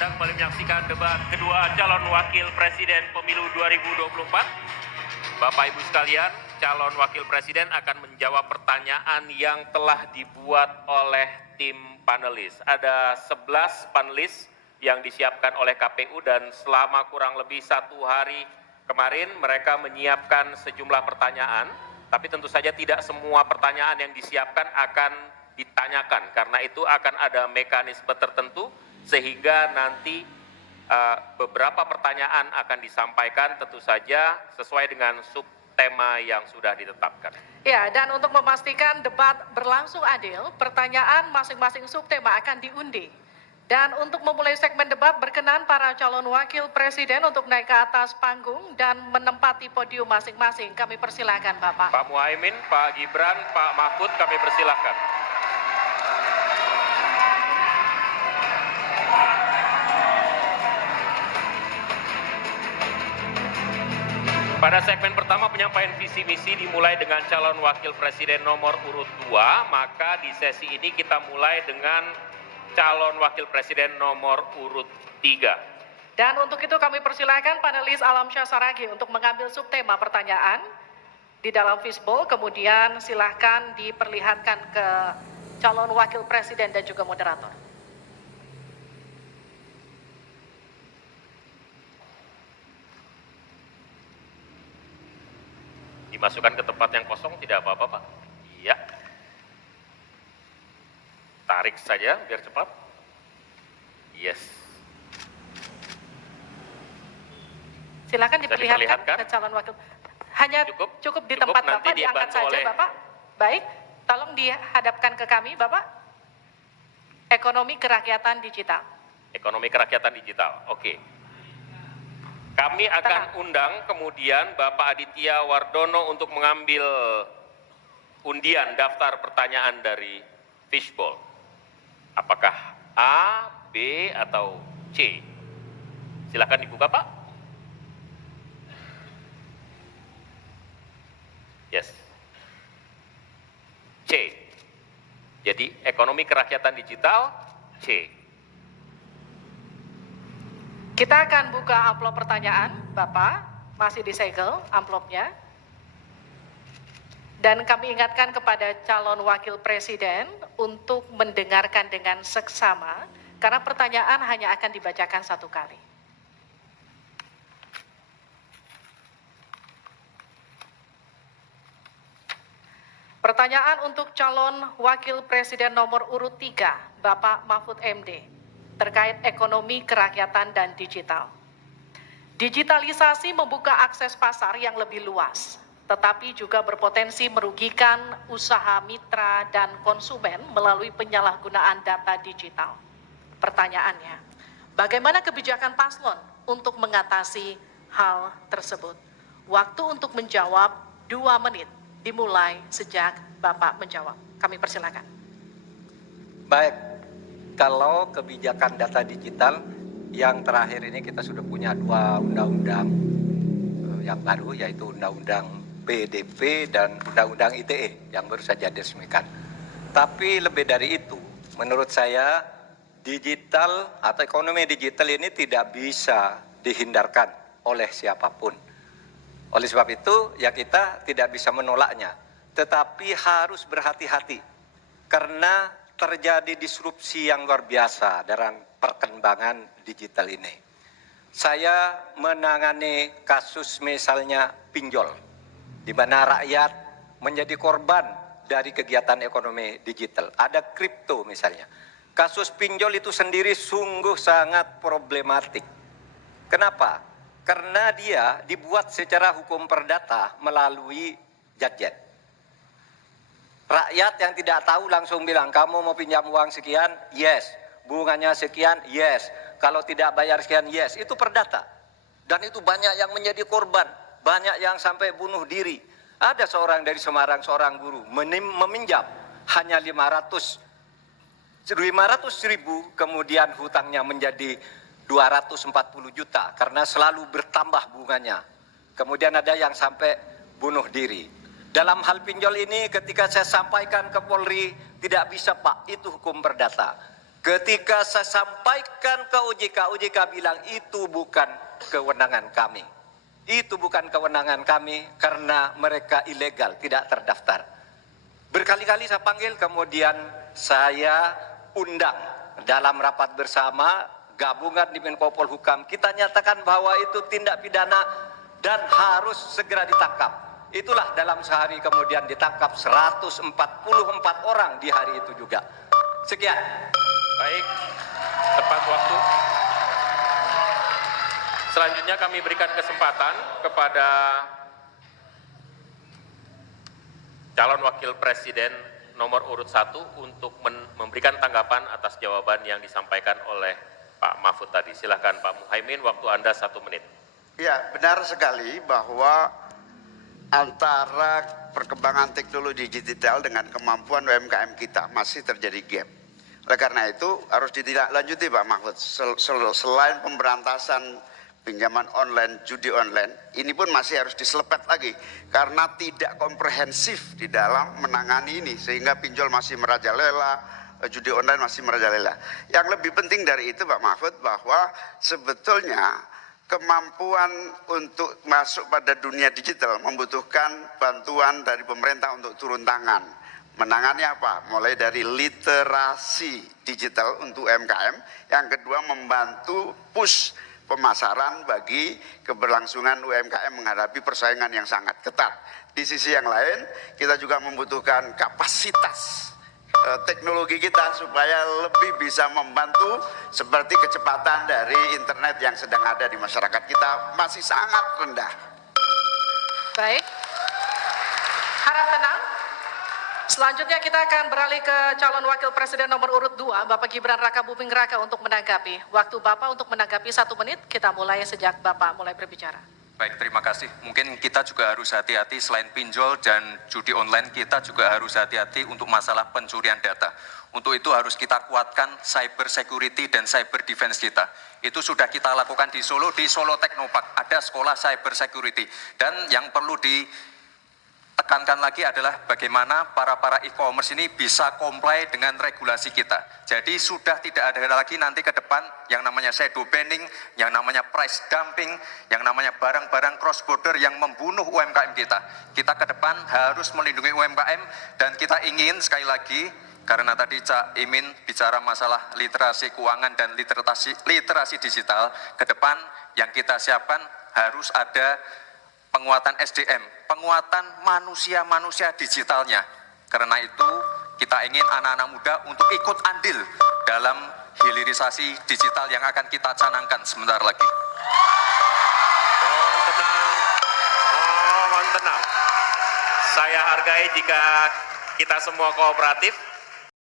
Anda kembali menyaksikan debat kedua calon wakil presiden pemilu 2024. Bapak Ibu sekalian, calon wakil presiden akan menjawab pertanyaan yang telah dibuat oleh tim panelis. Ada 11 panelis yang disiapkan oleh KPU dan selama kurang lebih 1 hari kemarin mereka menyiapkan sejumlah pertanyaan, tapi tentu saja tidak semua pertanyaan yang disiapkan akan ditanyakan, karena itu akan ada mekanisme tertentu sehingga nanti beberapa pertanyaan akan disampaikan tentu saja sesuai dengan subtema yang sudah ditetapkan. Ya, dan untuk memastikan debat berlangsung adil, pertanyaan masing-masing subtema akan diundi. Dan untuk memulai segmen debat, berkenan para calon wakil presiden untuk naik ke atas panggung dan menempati podium masing-masing. Kami persilakan, Bapak. Pak Muhaimin, Pak Gibran, Pak Mahfud, kami persilakan. Pada segmen pertama penyampaian visi misi dimulai dengan calon wakil presiden nomor urut 2, maka di sesi ini kita mulai dengan calon wakil presiden nomor urut 3. Dan untuk itu kami persilakan panelis Alamsyah Saragi untuk mengambil subtema pertanyaan di dalam fishbowl, kemudian silahkan diperlihatkan ke calon wakil presiden dan juga moderator. Dimasukkan ke tempat yang kosong, tidak apa-apa, Pak. Iya. Tarik saja biar cepat. Yes. Silakan diperlihatkan ke calon wakil. Hanya cukup di tempat Bapak, diangkat saja Bapak. Baik, tolong dihadapkan ke kami Bapak. Ekonomi kerakyatan digital. Ekonomi kerakyatan digital, oke. Kami akan undang kemudian Bapak Aditya Wardono untuk mengambil undian daftar pertanyaan dari fishbowl. Apakah A, B, atau C? Silakan dibuka, Pak. Yes. C. Jadi ekonomi kerakyatan digital C. Kita akan buka amplop pertanyaan, Bapak, masih disegel amplopnya. Dan kami ingatkan kepada calon wakil presiden untuk mendengarkan dengan seksama, karena pertanyaan hanya akan dibacakan 1 kali. Pertanyaan untuk calon wakil presiden nomor urut 3, Bapak Mahfud MD. Terkait ekonomi kerakyatan dan digital. Digitalisasi membuka akses pasar yang lebih luas, tetapi juga berpotensi merugikan usaha mitra dan konsumen melalui penyalahgunaan data digital. Pertanyaannya, bagaimana kebijakan paslon untuk mengatasi hal tersebut? Waktu untuk menjawab 2 menit, dimulai sejak Bapak menjawab. Kami persilakan. Baik. Kalau kebijakan data digital yang terakhir ini kita sudah punya 2 undang-undang yang baru, yaitu Undang-Undang PDP dan Undang-Undang ITE yang baru saja diresmikan. Tapi lebih dari itu, menurut saya digital atau ekonomi digital ini tidak bisa dihindarkan oleh siapapun. Oleh sebab itu ya kita tidak bisa menolaknya, tetapi harus berhati-hati karena terjadi disrupsi yang luar biasa dalam perkembangan digital ini. Saya menangani kasus misalnya pinjol, di mana rakyat menjadi korban dari kegiatan ekonomi digital. Ada kripto misalnya. Kasus pinjol itu sendiri sungguh sangat problematik. Kenapa? Karena dia dibuat secara hukum perdata melalui gadget. Rakyat yang tidak tahu langsung bilang, kamu mau pinjam uang sekian? Yes. Bunganya sekian? Yes. Kalau tidak bayar sekian? Yes. Itu perdata. Dan itu banyak yang menjadi korban. Banyak yang sampai bunuh diri. Ada seorang dari Semarang, seorang guru, meminjam hanya 500 ribu, kemudian hutangnya menjadi 240 juta. Karena selalu bertambah bunganya. Kemudian ada yang sampai bunuh diri. Dalam hal pinjol ini ketika saya sampaikan ke Polri, tidak bisa Pak, itu hukum perdata. Ketika saya sampaikan ke OJK, OJK bilang itu bukan kewenangan kami. Itu bukan kewenangan kami karena mereka ilegal, tidak terdaftar. Berkali-kali saya panggil, kemudian saya undang dalam rapat bersama gabungan di Menko Polhukam. Kita nyatakan bahwa itu tindak pidana dan harus segera ditangkap. Itulah dalam sehari kemudian ditangkap 144 orang di hari itu juga. Sekian. Baik, tepat waktu. Selanjutnya kami berikan kesempatan kepada calon wakil presiden nomor urut 1 untuk memberikan tanggapan atas jawaban yang disampaikan oleh Pak Mahfud tadi. Silakan Pak Muhaimin, waktu Anda 1 menit. Ya, benar sekali bahwa antara perkembangan teknologi digital dengan kemampuan UMKM kita masih terjadi gap. Oleh karena itu harus ditindaklanjuti Pak Mahfud. Selain pemberantasan pinjaman online, judi online, ini pun masih harus diselepet lagi karena tidak komprehensif di dalam menangani ini sehingga pinjol masih merajalela, judi online masih merajalela. Yang lebih penting dari itu Pak Mahfud bahwa sebetulnya kemampuan untuk masuk pada dunia digital membutuhkan bantuan dari pemerintah untuk turun tangan. Menangani apa? Mulai dari literasi digital untuk UMKM, yang kedua membantu push pemasaran bagi keberlangsungan UMKM menghadapi persaingan yang sangat ketat. Di sisi yang lain, kita juga membutuhkan kapasitas teknologi kita supaya lebih bisa membantu seperti kecepatan dari internet yang sedang ada di masyarakat kita masih sangat rendah. Baik, harap tenang. Selanjutnya kita akan beralih ke calon wakil presiden nomor urut 2, Bapak Gibran Raka Buming Raka untuk menanggapi. Waktu Bapak untuk menanggapi 1 menit, kita mulai sejak Bapak mulai berbicara. Baik, terima kasih. Mungkin kita juga harus hati-hati selain pinjol dan judi online, kita juga harus hati-hati untuk masalah pencurian data. Untuk itu harus kita kuatkan cyber security dan cyber defense kita. Itu sudah kita lakukan di Solo Technopark, ada sekolah cyber security. Dan yang perlu ditekankan lagi adalah bagaimana para e-commerce ini bisa comply dengan regulasi kita. Jadi sudah tidak ada lagi nanti ke depan yang namanya shadow banning, yang namanya price dumping, yang namanya barang-barang cross border yang membunuh UMKM kita. Kita ke depan harus melindungi UMKM dan kita ingin sekali lagi, karena tadi Cak Imin bicara masalah literasi keuangan dan literasi digital, ke depan yang kita siapkan harus ada penguatan SDM, penguatan manusia digitalnya. Karena itu kita ingin anak-anak muda untuk ikut andil dalam hilirisasi digital yang akan kita canangkan sebentar lagi. Mohon tenang, mohon tenang. Saya hargai jika kita semua kooperatif.